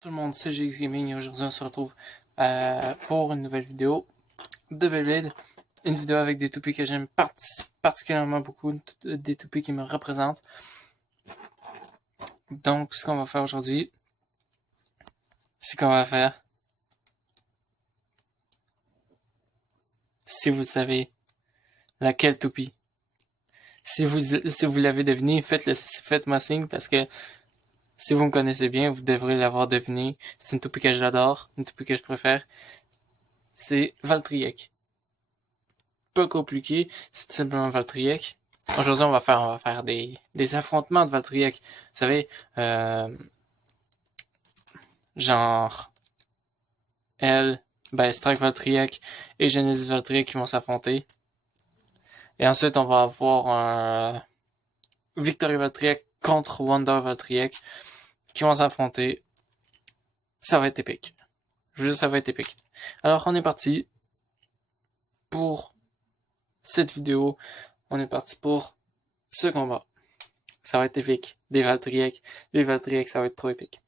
Tout le monde, c'est GX Gaming et aujourd'hui on se retrouve pour une nouvelle vidéo de Beyblade. Une vidéo avec des toupies que j'aime particulièrement beaucoup, des toupies qui me représentent. Donc ce qu'on va faire aujourd'hui, c'est qu'on va faire, si vous savez laquelle toupie. Si vous l'avez deviné, faites-moi signe parce que si vous me connaissez bien, vous devrez l'avoir deviné. C'est une toupie que j'adore, une toupie que je préfère. C'est Valtryek. Pas compliqué, c'est tout simplement Valtryek. Aujourd'hui, on va faire des affrontements de Valtryek. Vous savez, genre Strike Valtryek et Genesis Valtryek qui vont s'affronter. Et ensuite, on va avoir un Victory Valtryek contre Wonder Valtryek qui vont s'affronter. Ça va être épique. Ça va être épique. Alors, on est parti pour cette vidéo. On est parti pour ce combat. Ça va être épique. Les Valtryek, ça va être trop épique.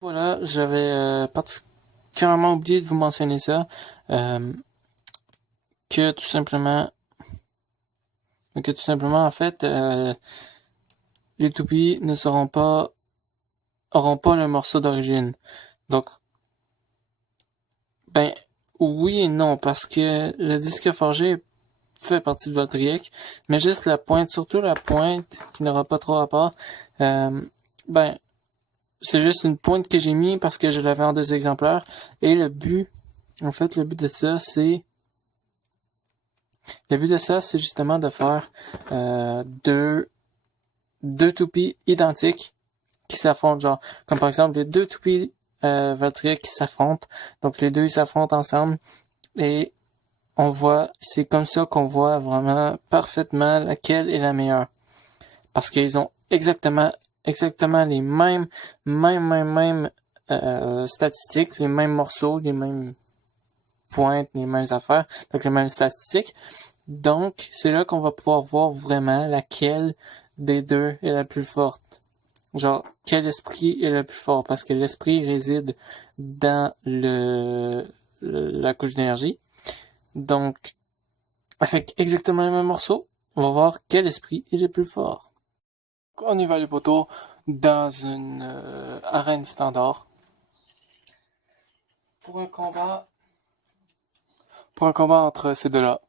Voilà, j'avais particulièrement oublié de vous mentionner ça, que tout simplement en fait, les toupies auront pas le morceau d'origine. Donc, oui et non, parce que le disque forgé fait partie de Valtryek, mais juste la pointe, surtout la pointe, qui n'aura pas trop rapport, c'est juste une pointe que j'ai mis parce que je l'avais en 2 exemplaires. Et le but de ça, c'est justement de faire deux toupies identiques qui s'affrontent, genre comme par exemple les 2 toupies Valtryek qui s'affrontent. Donc les deux ils s'affrontent ensemble et on voit, c'est comme ça qu'on voit vraiment parfaitement laquelle est la meilleure, parce qu'ils ont exactement les mêmes statistiques, les mêmes morceaux, les mêmes pointes, les mêmes affaires, donc les mêmes statistiques. Donc, c'est là qu'on va pouvoir voir vraiment laquelle des deux est la plus forte. Genre, quel esprit est le plus fort, parce que l'esprit réside dans la couche d'énergie. Donc, avec exactement les mêmes morceaux, on va voir quel esprit est le plus fort. On y va les poteaux dans une arène standard pour un combat entre ces deux-là.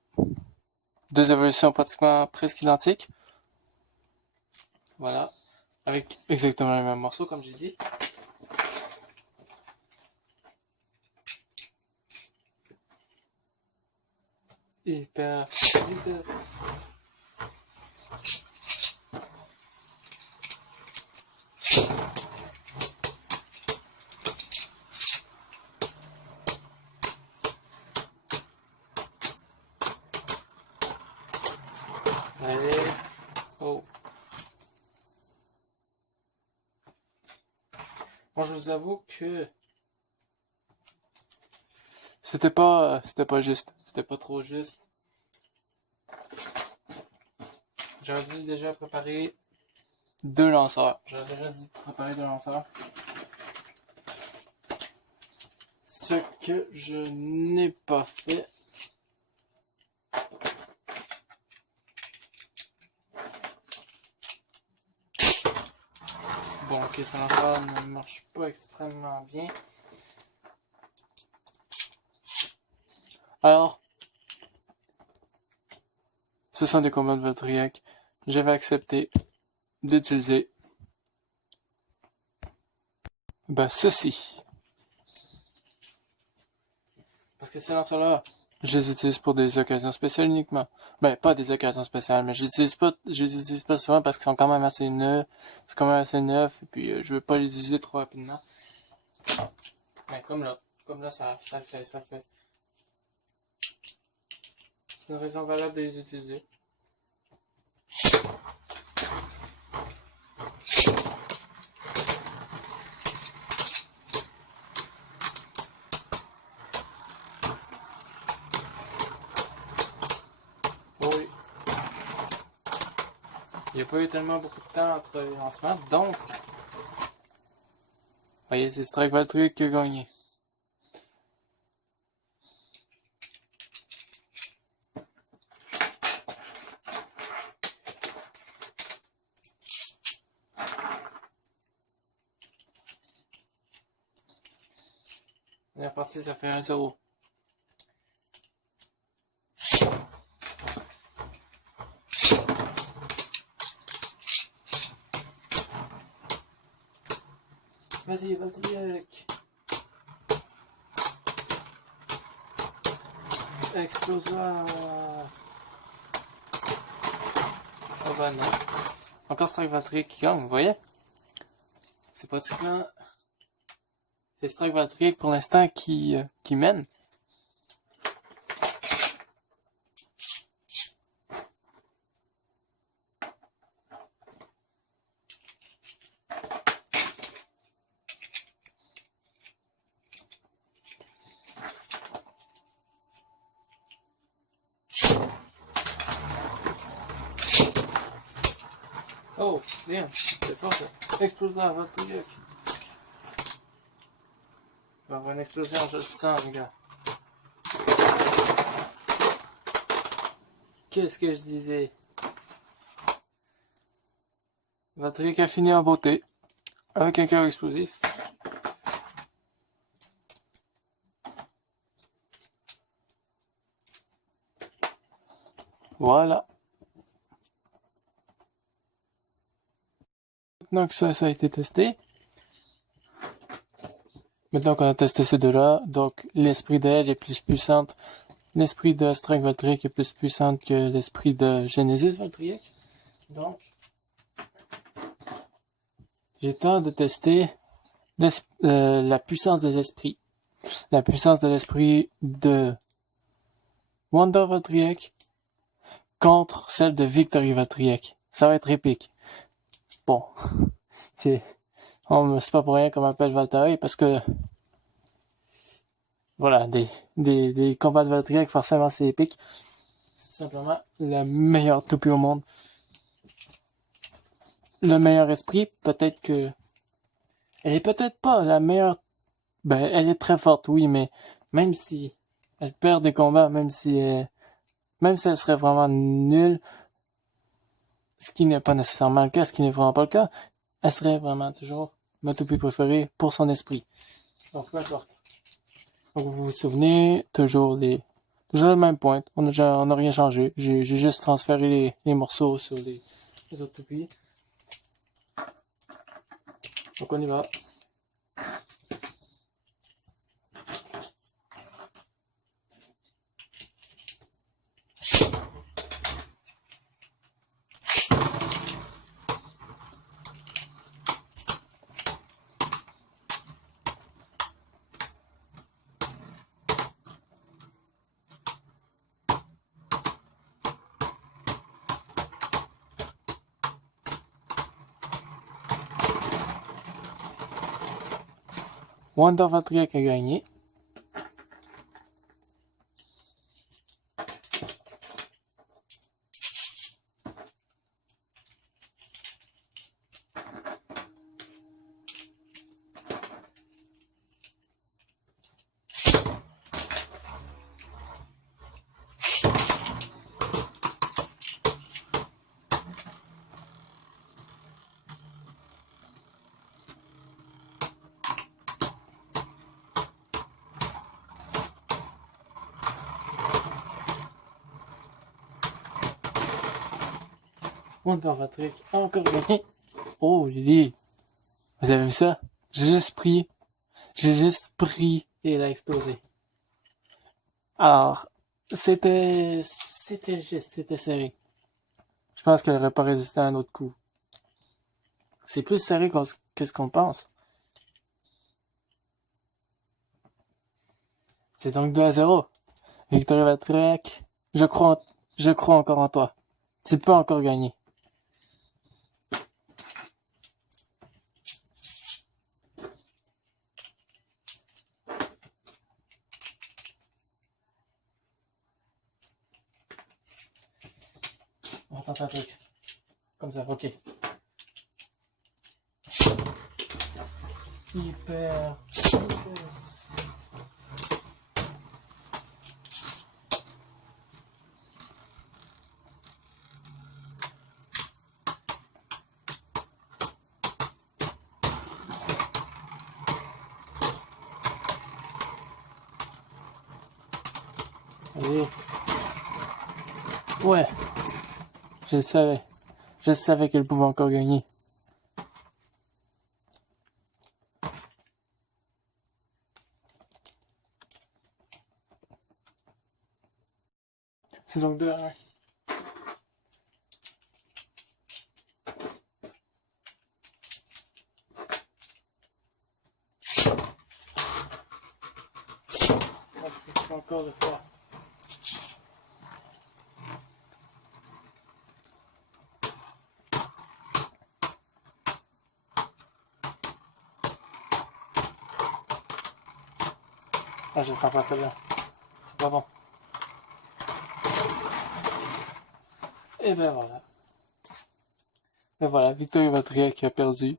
2 évolutions pratiquement presque identiques. Voilà, avec exactement les mêmes morceaux comme j'ai dit. Hyper vite. Allez. Oh. Moi, je vous avoue que c'était pas juste. C'était pas trop juste. J'aurais dû déjà préparer 2 lanceurs. Ce que je n'ai pas fait. Bon, ok, ce lanceur ne marche pas extrêmement bien. Alors, ce sont des combats de Valtryek. J'avais accepté d'utiliser ceci. Parce que ces lanceurs-là, je les utilise pour des occasions spéciales uniquement. Pas des occasions spéciales, mais je les utilise pas souvent parce qu'ils sont quand même assez neufs. C'est quand même assez neuf, et puis je veux pas les utiliser trop rapidement. Comme là, ça le fait. C'est une raison valable de les utiliser. Il n'y a pas eu tellement beaucoup de temps entre les lancements, donc, voyez, c'est Strike Valtryek qui a gagné. La partie, ça fait 1-0. Vas-y, Valtryek. Explosoire. Oh bah non. Encore Strike Valtryek qui gagne, vous voyez? C'est pratiquement... C'est Strike Valtryek pour l'instant qui mène. Oh, bien, c'est fort ça. Explosoire, Valtryek. Il va y avoir une explosion, je le sens, les gars. Qu'est-ce que je disais? Valtryek a fini en beauté. Avec un cœur explosif. Voilà. Maintenant que ça a été testé. Maintenant qu'on a testé ces deux-là, donc l'esprit d'elle est plus puissante. L'esprit de Strike Valtryek est plus puissante que l'esprit de Genesis Valtryek. Donc, j'ai le temps de tester la puissance des esprits. La puissance de l'esprit de Wonder Valtryek contre celle de Victory Valtryek. Ça va être épique. Bon, c'est pas pour rien qu'on m'appelle Valtteri, parce que voilà, des combats de Valtryek, forcément c'est épique. C'est tout simplement la meilleure toupie au monde. Le meilleur esprit, peut-être que... Elle est peut-être pas la meilleure... Ben, elle est très forte, oui, mais même si elle perd des combats, même si elle serait vraiment nulle, ce qui n'est pas nécessairement le cas, ce qui n'est vraiment pas le cas, elle serait vraiment toujours ma toupie préférée pour son esprit. Donc, peu importe. Donc, vous vous souvenez, toujours le même point. On n'a rien changé. J'ai juste transféré les morceaux sur les autres toupies. Donc, on y va. Wonder Valtryek a gagné. Wonder Valtryek a encore gagné. Oh, Lily. Vous avez vu ça? J'ai juste pris et il a explosé. Alors, c'était serré. Je pense qu'elle aurait pas résisté à un autre coup. C'est plus serré que ce qu'on pense. C'est donc 2-0. Victory Valtryek, je crois encore en toi. Tu peux encore gagner. On tente un truc. Comme ça, ok. Hyper. Allez. Ouais. Je le savais. Je savais qu'elle pouvait encore gagner. C'est donc 2-1. Encore de fois. Ah, je sens pas ça bien. C'est pas bon. Et ben voilà. Et voilà, Victor Valtryek qui a perdu.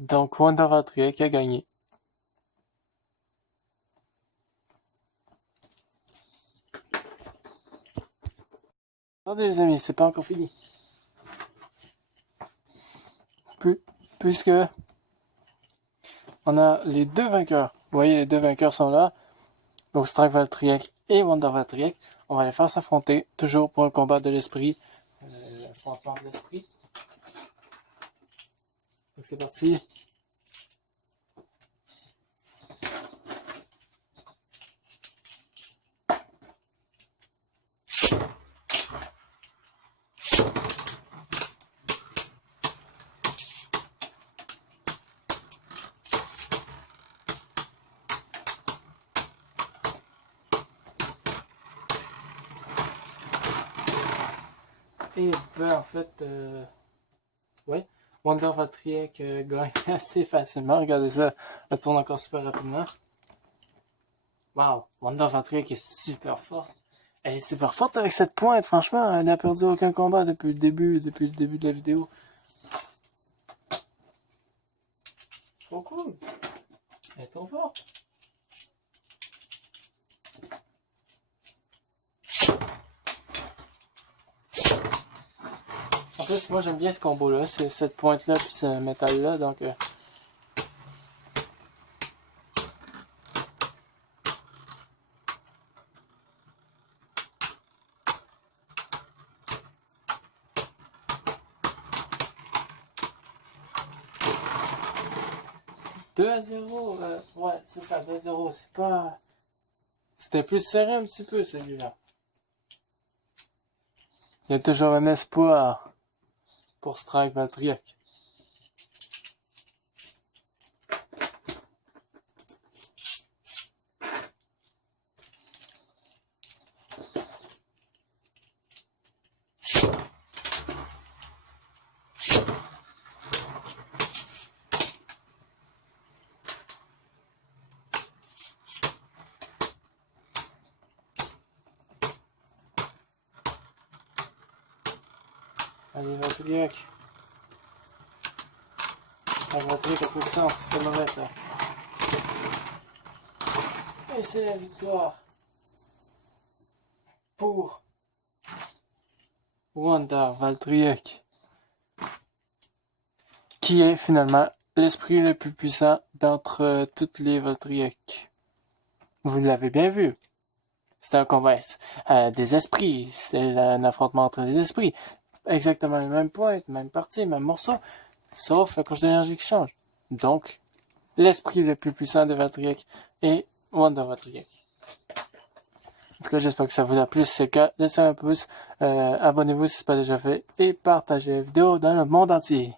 Donc, Wanda Valtryek a gagné. Attendez les amis, c'est pas encore fini. Puisque on a les deux vainqueurs. Vous voyez, les deux vainqueurs sont là. Donc, Strike Valtryek et Wanda Valtryek. On va les faire s'affronter, toujours pour un combat de l'esprit. Affrontement de l'esprit. Donc, c'est parti. Et ben en fait, ouais, Wanda Valtryek gagne assez facilement. Regardez ça, elle tourne encore super rapidement. Wow, Wanda Valtryek est super forte. Elle est super forte avec cette pointe, franchement, elle n'a perdu aucun combat depuis le début de la vidéo. Trop cool. Elle est trop forte. En plus, moi j'aime bien ce combo-là, c'est cette pointe-là puis ce métal-là, donc... 2-0, ouais, c'est ça, 2-0, c'est pas... C'était plus serré un petit peu, celui-là. Il y a toujours un espoir pour Strike Valtryek. Allez, Valtryek. Valtryek a plus de sang, c'est mauvais ça. Et c'est la victoire pour Wanda Valtryek, qui est finalement l'esprit le plus puissant d'entre toutes les Valtryek. Vous l'avez bien vu. C'était un combat des esprits, c'est un affrontement entre des esprits. Exactement les mêmes points, même partie, même morceau, sauf la couche d'énergie qui change. Donc, l'esprit le plus puissant de Valtryek est Wanda Valtryek. En tout cas, j'espère que ça vous a plu. Si c'est le cas, laissez un pouce, abonnez-vous si ce n'est pas déjà fait et partagez la vidéo dans le monde entier.